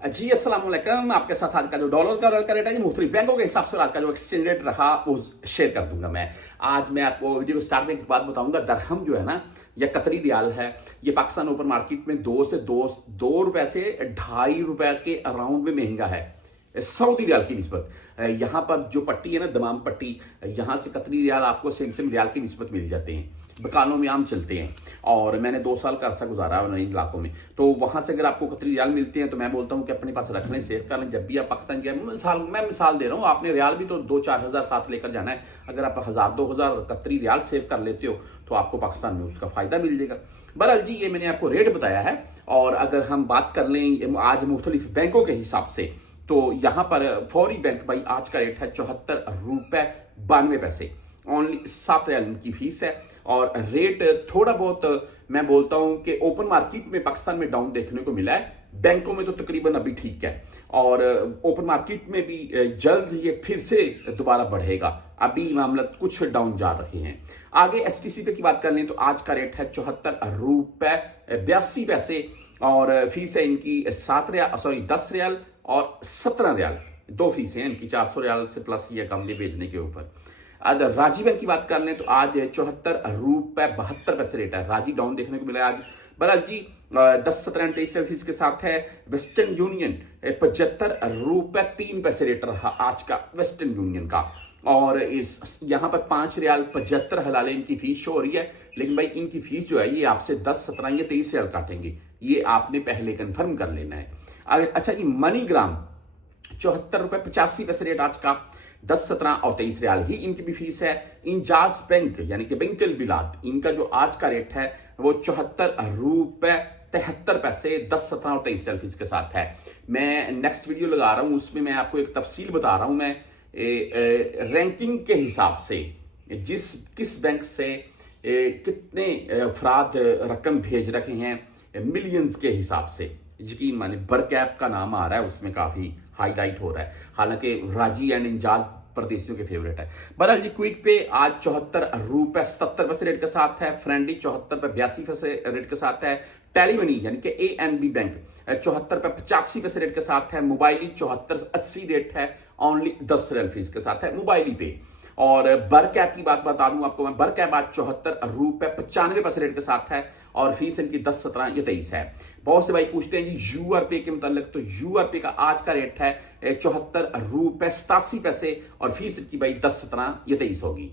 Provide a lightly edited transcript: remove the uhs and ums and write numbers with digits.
जी अस्सलाम वालेकुम। आपके साथ आज का जो डॉलर का रेट है, मुख्तलिफ बैंकों के हिसाब से आज का जो एक्सचेंज रेट रहा वो शेयर कर दूंगा मैं। आज मैं आपको वीडियो को स्टार्ट में एक बात बताऊंगा। दरहम जो है ना, या कतरी रियाल है, ये पाकिस्तान ओपन मार्केट में दो रुपए से 2.5 रुपए के अराउंड में महंगा है सऊदी रियाल की निस्बत। यहाँ पर जो पट्टी है ना, दमाम पट्टी, यहाँ से कतरी रियाल आपको सेम रियाल की निस्बत मिल जाते हैं। दुकानों में आम चलते हैं और मैंने 2 साल का अरसा गुजारा है इन इलाकों में, तो वहां से अगर आपको कतरी रियाल मिलते हैं तो मैं बोलता हूं कि अपने पास रख लें, सेव कर लें। जब भी आप पाकिस्तान गए, मैं मिसाल दे रहा हूं, आपने रियाल भी तो 2-4 हज़ार साथ लेकर जाना है। अगर आप 1000-2000 कतरी रियाल सेव कर लेते हो तो आपको पाकिस्तान में उसका फायदा मिल जाएगा। बहरहाल जी, ये मैंने आपको रेट बताया है। और अगर हम बात कर लें आज मुख्तलिफ बैंकों के हिसाब से, तो यहां पर फौरी बैंक भाई आज का रेट है 74 रुपए 92 पैसे। ओनली 7 रियाल की फीस है। और रेट थोड़ा बहुत मैं बोलता हूं कि ओपन मार्केट में पाकिस्तान में डाउन देखने को मिला है, बैंकों में तो तकरीबन अभी ठीक है। और ओपन मार्केट में भी जल्द ये फिर से दोबारा बढ़ेगा। अभी मामला कुछ डाउन जा रहे हैं। आगे एसटीसी पे की बात कर लें तो आज का रेट है 74 रुपए 82 पैसे। और फीस है इनकी 10 रियाल और 17 रियाल, 2 फीसें हैं इनकी, 400 रियाल से प्लस ये कम दे भेजने के ऊपर। अगर राजी बैंक की बात कर लें तो आज 74 रुपए 72 पैसे रेट है। राजी डाउन देखने को मिला है आज। बहरहाल जी 10, 17 और 23 के साथ है। वेस्टर्न यूनियन 75 रुपए 3 पैसे रेट रहा आज का वेस्टर्न यूनियन का। और इस यहाँ पर 5 रियाल 75 हलाले इनकी फीस शो हो रही है। लेकिन भाई इनकी फीस जो है ये आपसे 10, 17 या 23 रियाल काटेंगे, ये आपने पहले कंफर्म कर लेना है। अच्छा जी, मनीग्राम 74 रुपए 85 पैसे रेट आज का। 10, 17 और 23 रियाल ही इनकी भी फीस है। इंजाज बैंक यानी कि बैंकल बिलाद, इनका जो आज का रेट है वो 74 रुपए 73 पैसे 10, 17 और 23 रियाल फीस के साथ है। मैं नेक्स्ट वीडियो लगा रहा हूं, उसमें मैं आपको एक तफसील बता रहा हूं। मैं रैंकिंग के हिसाब से किस बैंक से कितने अफराद रकम भेज रखे हैं मिलियंस के हिसाब से। यकीन माने बरकैप का नाम आ रहा है, उसमें काफी हाईलाइट हो रहा है। हालांकि राजी एंड इंजाज परदेशियों के फेवरेट है। बहरहाल जी, क्विक पे आज 74 रुपए 77 पैसे रेट के साथ है। फ्रेंडली 74 रुपए 82 पैसे रेट के साथ है। टेलीमनी यानी कि ANB बैंक 74 रुपए 85 पैसे रेट के साथ है। मोबाइली 74.80 रेट है, ओनली 10 रियाल फीस के साथ है मोबाइली पे। और बरकैप की बात बता दूं आपको मैं, बरकैप आज 74 रुपए 95 पैसे रेट के साथ है। और फीस इनकी 10, 17 या 23 है। बहुत से भाई पूछते हैं जी URP के मुतालिक, तो URP का आज का रेट है 74 रुपए 87 पैसे और फीस इनकी भाई 10, 17 या 23 होगी।